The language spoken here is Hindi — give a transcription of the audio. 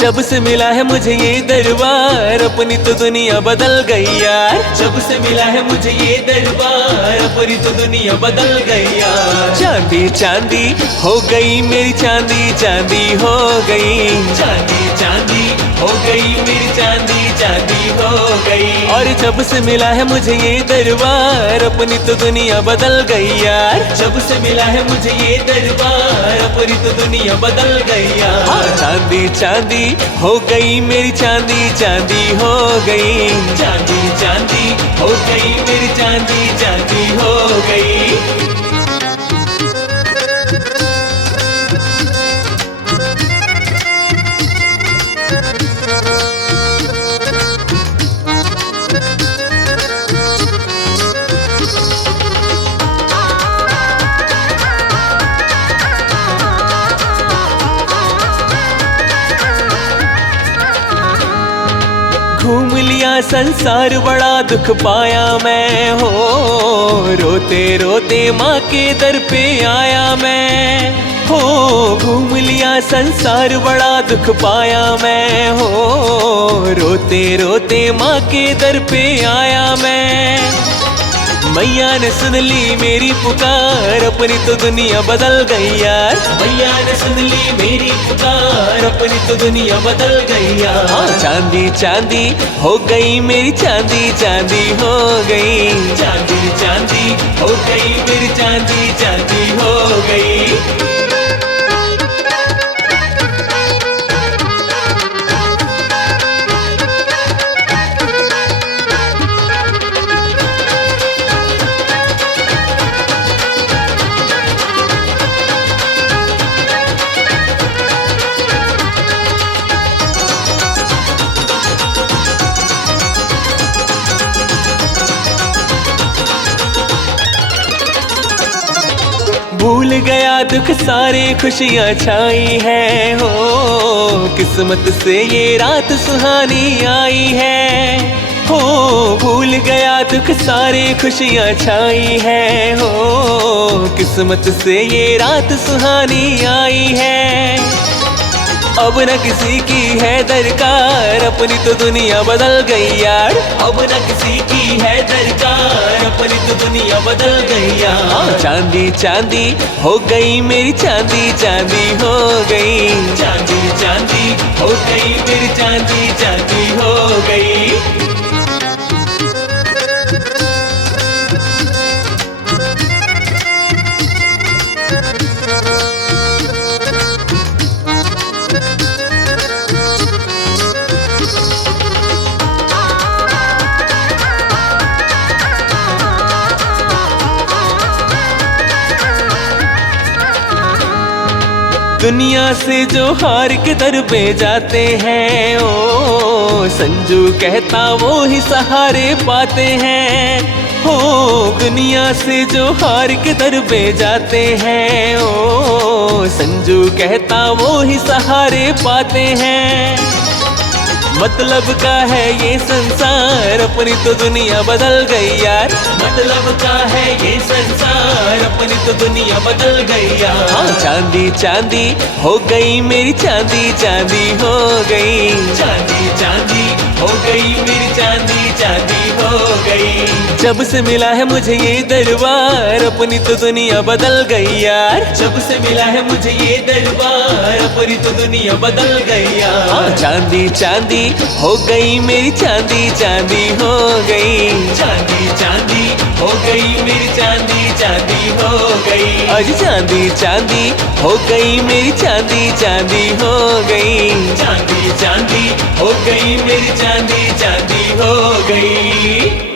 जब से मिला है मुझे ये दरबार, अपनी तो दुनिया बदल गई यार। जब से मिला है मुझे ये दरबार, अपनी तो दुनिया बदल गई यार। चांदी चांदी हो गई मेरी चांदी, चांदी हो गई। चांदी चांदी हो गई मेरी चांदी, चांदी हो गई। और जब से मिला है मुझे ये दरबार, अपनी तो दुनिया बदल गई यार। जब से मिला है मुझे ये दरबार, अपनी तो दुनिया बदल गई यार। हाँ, चांदी चांदी हो गई मेरी चांदी, चांदी हो गई। चांदी चांदी हो गई मेरी चांदी, चांदी हो गई। घूम लिया संसार, बड़ा दुख पाया मैं हो। रोते रोते माँ के दर पे आया मैं हो। घूम लिया संसार, बड़ा दुख पाया मैं हो। रोते रोते माँ के दर पे आया मैं। मैया ने सुन ली मेरी पुकार, अपनी तो दुनिया बदल गई यार। मैया ने सुन ली मेरी पुकार, अपनी तो दुनिया बदल गई यार। चांदी चांदी हो गई मेरी चांदी, चांदी हो गई। चांदी चांदी हो गई मेरी चांदी, चांदी हो गई। भूल गया दुख सारे, खुशियाँ छाई है हो। किस्मत से ये रात सुहानी आई है हो। भूल गया दुख सारे, खुशियाँ छाई है हो। किस्मत से ये रात सुहानी आई है। अब न किसी की है दरकार, अपनी तो दुनिया बदल गई यार। अब न किसी की है दरकार, अपनी तो दुनिया बदल गई यार। चांदी चांदी हो गई मेरी चांदी, चांदी हो गई। चांदी चांदी हो गई मेरी चांदी, चांदी हो गई। दुनिया से जो हार के दर पे जाते हैं ओ, संजू कहता वो ही सहारे पाते हैं हो। दुनिया से जो हार के दर पे जाते हैं ओ, संजू कहता वो ही सहारे पाते हैं। मतलब का है ये संसार, अपनी तो दुनिया बदल गई यार। मतलब का है ये संसार, अपनी तो दुनिया बदल गई यार। हाँ, चांदी चांदी हो गई मेरी चांदी, चांदी हो गई। चांदी चांदी हो गई मेरी चांदी, चांदी हो गई। जब से मिला है मुझे ये दरबार, अपनी तो दुनिया बदल गई यार। जब से मिला है मुझे ये दरबार, अपनी तो दुनिया बदल गई यार। हाँ, चांदी चांदी हो गई मेरी चांदी, चांदी हो गई। चांदी चांदी हो गई मेरी चांदी, चांदी हो गई। आज चांदी चांदी हो गई मेरी चांदी, चांदी हो गई। चांदी चांदी हो गई मेरी चांदी, चांदी हो गई।